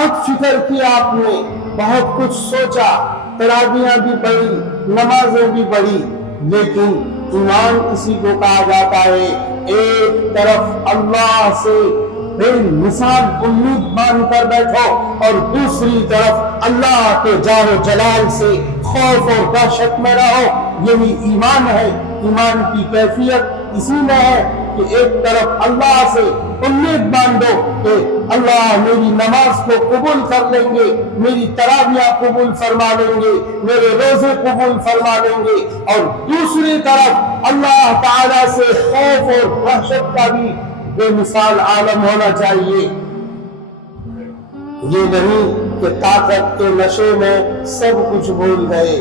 بہت فکر کی آپ نے، بہت کچھ سوچا، تراویحیں بھی پڑھی، نمازیں بھی پڑھی، لیکن ایمان اسی کو کہا جاتا ہے ایک طرف اللہ سے بے مثال امید باندھ کر بیٹھو اور دوسری طرف اللہ کے جار و جلال سے خوف اور دہشت میں رہو۔ یہی ایمان ہے۔ ایمان کی کیفیت اسی میں ہے کہ ایک طرف اللہ سے امید باندھو کہ اللہ میری نماز کو قبول کر لیں گے، میری تراویح قبول فرما لیں گے، میرے روزے قبول فرما لیں گے، اور دوسری طرف اللہ تعالیٰ سے خوف اور وحشت کا بھی بے مثال عالم ہونا چاہیے۔ یہ نہیں کہ طاقت کے نشے میں سب کچھ بھول گئے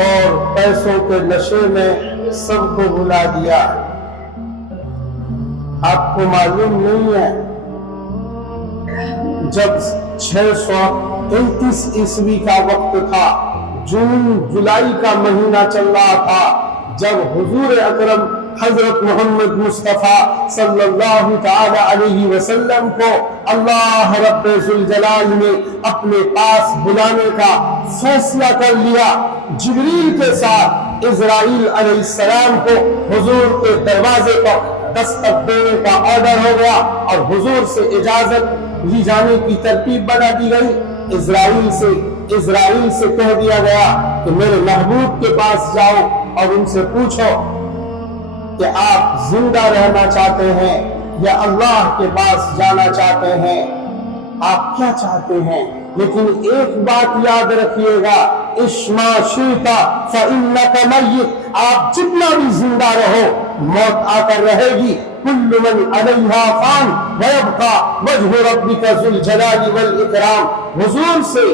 اور پیسوں کے نشے میں سب کو بھلا دیا۔ آپ کو معلوم نہیں ہے جب 633 عیسوی کا وقت تھا، جون جولائی کا مہینہ چل رہا تھا، جب حضور اکرم حضرت محمد مصطفیٰ صلی اللہ تعالی علیہ وسلم کو اللہ رب ذوالجلال نے اپنے پاس بلانے کا فیصلہ کر لیا، جبریل کے ساتھ اسرائیل علیہ السلام کو حضور کے دروازے پر دستک دینے کا آرڈر ہو گیا اور حضور سے اجازت لی جانے کی ترتیب بنا دی گئی۔ اسرائیل سے کہہ دیا گیا کہ میرے محبوب کے پاس جاؤ اور ان سے پوچھو کہ آپ زندہ رہنا چاہتے ہیں یا اللہ کے پاس جانا چاہتے ہیں، آپ کیا چاہتے ہیں؟ لیکن ایک بات یاد رکھیے گا، اشما شیتا فإنک میت، آپ جتنا بھی زندہ رہو موت آ کر رہے گی۔ کل من علیہا فان ویبقى وجہ ربک ذو الجلال والاکرام۔ حضور سے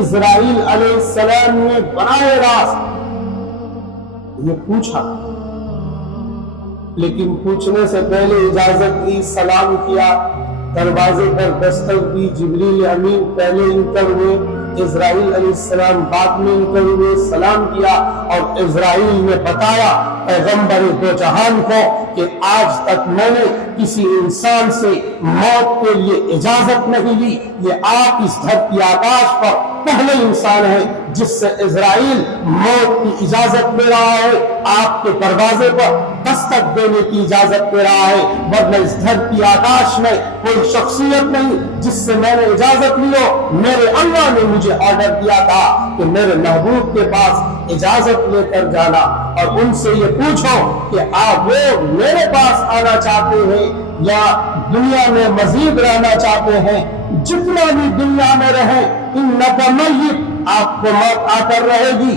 اسرائیل علیہ السلام نے براہ راست یہ پوچھا، لیکن پوچھنے سے پہلے اجازت دی، سلام کیا، دروازے پر دستک دی، جبریل امین پہلے انٹر ہوئے، اسرائیل علیہ السلام بعد میں انٹر ہوئے، سلام کیا، اور اسرائیل نے بتایا پیغمبر دو جہان کو کہ آج تک میں نے کسی انسان سے موت کے لیے اجازت نہیں لی، یہ آپ اس دھرتی آکاش پر پہلے انسان ہیں جس سے اسرائیل موت کی اجازت دے رہا ہے، آپ کے دروازے پر دستک دینے کی اجازت دے رہا ہے، ورنہ اس دھرتی آکاش میں کوئی شخصیت نہیں جس سے میں نے اجازت لی ہو۔ میرے اللہ نے مجھے آرڈر دیا تھا کہ میرے محبوب کے پاس اجازت لے کر جانا اور ان سے یہ پوچھو کہ آپ وہ میرے پاس آنا چاہتے ہیں یا دنیا میں مزید رہنا چاہتے ہیں، جتنا بھی دنیا میں رہیں انک میت، آپ کو موت آ کر رہے گی۔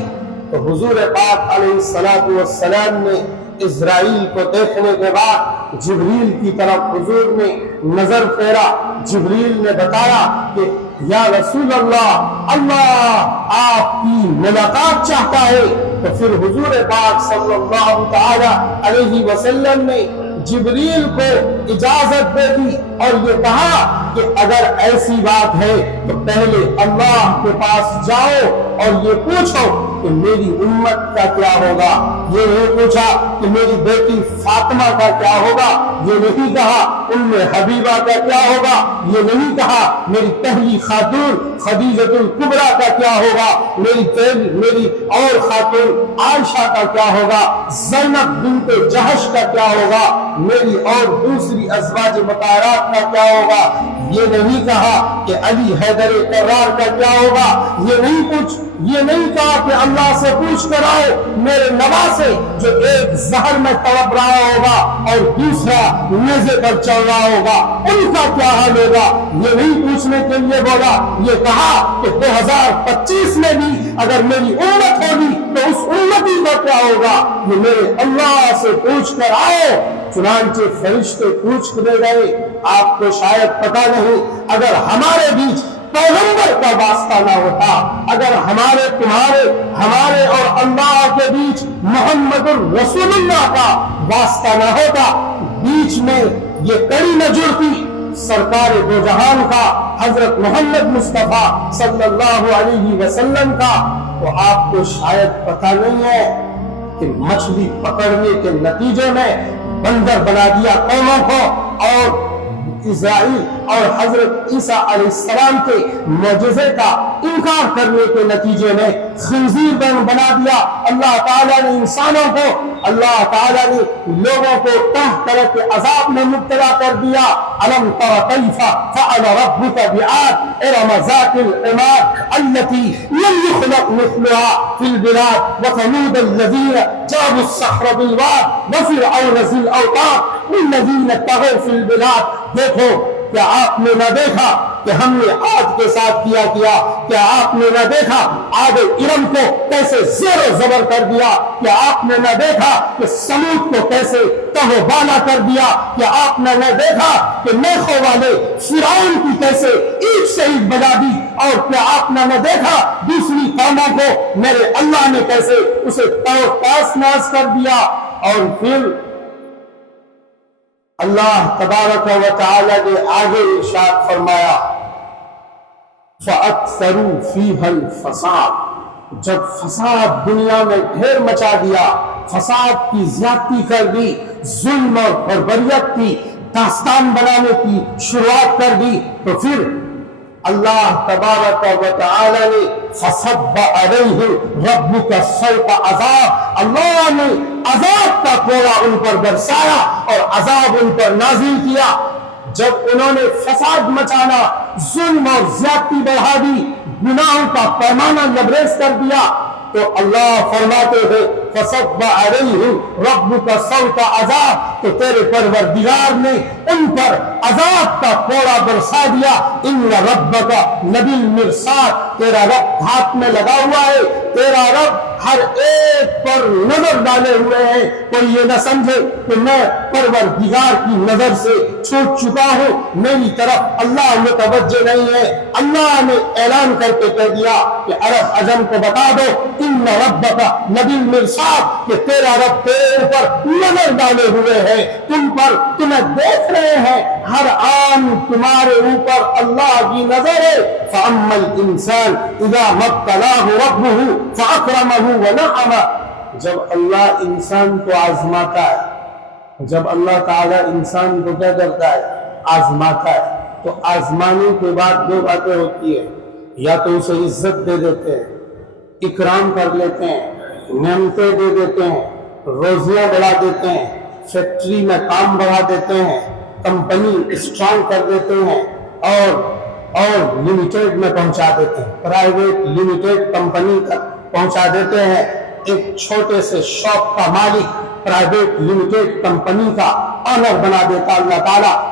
تو حضور پاک علیہ السلام نے اسرائیل کو دیکھنے کے بعد جبریل کی طرف حضور نے نظر پھیرا، جبریل نے بتایا کہ یا رسول اللہ، اللہ آپ کی ملاقات چاہتا ہے۔ تو پھر حضور پاک صلی اللہ تعالی علیہ وسلم نے جبریل کو اجازت دے دی اور یہ کہا کہ اگر ایسی بات ہے تو پہلے اللہ کے پاس جاؤ اور یہ پوچھو کہ میری امت کا کیا ہوگا۔ یہ نہیں پوچھا کہ میری بیٹی فاطمہ کا کیا ہوگا، یہ نہیں کہا ام حبیبہ کا کیا ہوگا، یہ نہیں کہا میری پہلی خاتون خدیجۃ الکبریٰ کا کیا ہوگا، میری اور خاتون عائشہ کا کیا ہوگا، زینب بنت جہش کا کیا ہوگا، میری اور دوسری ازواج مطہرات کا کیا ہوگا۔ یہ نہیں کہا کہ علی حیدر کرار کا کیا ہوگا، یہ نہیں کہا کہ اللہ سے پوچھ کر آؤ میرے نواسے جو ایک زہر میں تڑپ رہا ہوگا اور دوسرا نیزے پر چل رہا ہوگا، ان کا کیا حال ہوگا۔ یہ نہیں پوچھنے کے لیے بولا، یہ کہا کہ 2025 میں بھی اگر میری امت ہوگی تو اس امتی کا کیا ہوگا، یہ میرے اللہ سے پوچھ کر آؤ۔ چنانچہ فرشتے پوچھ کر گئے۔ آپ کو شاید پتہ نہیں، اگر ہمارے بیچ پیغمبر کا واسطہ نہ ہوتا، اگر ہمارے اور اللہ کے بیچ محمد الرسول اللہ کا واسطہ نہ ہوتا، بیچ میں یہ کڑی نہ جڑتی سرکار دو جہان کا حضرت محمد مصطفیٰ صلی اللہ علیہ وسلم کا، تو آپ کو شاید پتہ نہیں ہے کہ مچھلی پکڑنے کے نتیجے میں بندر بنا دیا قوموں کو اور اسرائیل اور حضرت عیسیٰ علیہ السلام کے معجزے کا انکار کرنے کے نتیجے میں خنزیر بنا دیا اللہ تعالیٰ نے انسانوں کو، اللہ تعالیٰ نے لوگوں کو تحت طرح کے عذاب میں مبتلا کر دیا۔ الم تر کیف فعل ربک بعاد ارم ذات العماد التي لم يخلق مثلها في البلاد وثمود الذين جابوا الصخر بالواد وفرعون ذي الاوتاد والذين طغوا في البلاد۔ دیکھو کیا آپ نے نہ دیکھا کہ ہم نے عاد کے ساتھ کیا کیا آپ نے نہ دیکھا عاد ارم کو کیسے زیر و زبر کر دیا؟ کیا آپ نے نہ دیکھا کہ سمود کو کیسے تہ و بالا کر دیا؟ کیا آپ نے نہ دیکھا کہ میخوں والے فرعون کی کیسے ایک شہید بنا دی؟ اور کیا آپ نے نہ دیکھا دوسری قوموں کو میرے اللہ نے کیسے اسے طاس ناس کر دیا؟ اور پھر اللہ تبارک و تعالی نے آگے ارشاد فرمایا فَأَكْثَرُوا فِيهَا الْفَسَادَ، جب فساد دنیا میں ڈھیر مچا دیا، فساد کی زیادتی کر دی، ظلم اور بربریت کی داستان بنانے کی شروعات کر دی، تو پھر اللہ تبارک و تعالی نے فَصَبَّ عَلَيْهِمْ رَبُّكَ سَوْطَ عَذَابٍ، اللہ نے عذاب کا کوڑا ان پر برسایا اور عذاب ان پر نازل کیا۔ جب انہوں نے فساد مچانا، ظلم اور زیادتی بڑھا دی، گناہوں کا پیمانہ لبریز کر دیا، تو اللہ فرماتے ہیں فَصَبَّ عَلَيْهِمْ رَبُّكَ سَوْطَ عَذَابٍ، تو تیرے پروردگار نے ان پر عذاب کا کوڑا برسا دیا۔ إِنَّ رَبَّكَ لَبِالْمِرْصَادِ، تیرا رب ہاتھ میں لگا ہوا ہے، تیرا رب ہر ایک پر نظر ڈالے ہوئے ہیں۔ کوئی یہ نہ سمجھے کہ میں پروردگار کی نظر سے چھوٹ چکا ہوں، میری طرف اللہ متوجہ نہیں ہے۔ اللہ نے اعلان کر کے کہہ دیا کہ عرب عجم کو بتا دو إِنَّ رَبَّكَ لَبِالْمِرْصَادِ، کہ تیرا رب تیرے اوپر نظر ڈالے ہوئے ہیں، تم پر، تمہیں دیکھ رہے ہیں، ہر آن تمہارے اوپر اللہ کی نظر ہے۔ فَأَمَّا الْإِنسَانُ إِذَا مَا ابْتَلَاهُ رَبُّهُ فَأَكْرَمَهُ وَنَعَمَهُ، جب اللہ انسان کو آزماتا ہے، جب اللہ تعالیٰ انسان کو کیا کرتا ہے؟ آزماتا ہے، تو آزمانے کے بعد دو باتیں ہوتی ہیں، یا تو اسے عزت دے دیتے ہیں، اکرام کر لیتے ہیں، نعمتیں دے دیتے ہیں، روزیاں بڑھا دیتے ہیں، فیکٹری میں کام بڑھا دیتے ہیں، کمپنی اسٹرانگ کر دیتے ہیں، اور لمیٹیڈ میں پہنچا دیتے ہیں، پرائیویٹ لمیٹیڈ کمپنی تک پہنچا دیتے ہیں۔ ایک چھوٹے سے شاپ کا مالک پرائیویٹ لمیٹیڈ کمپنی کا آنر بنا دیتا اللہ تعالیٰ۔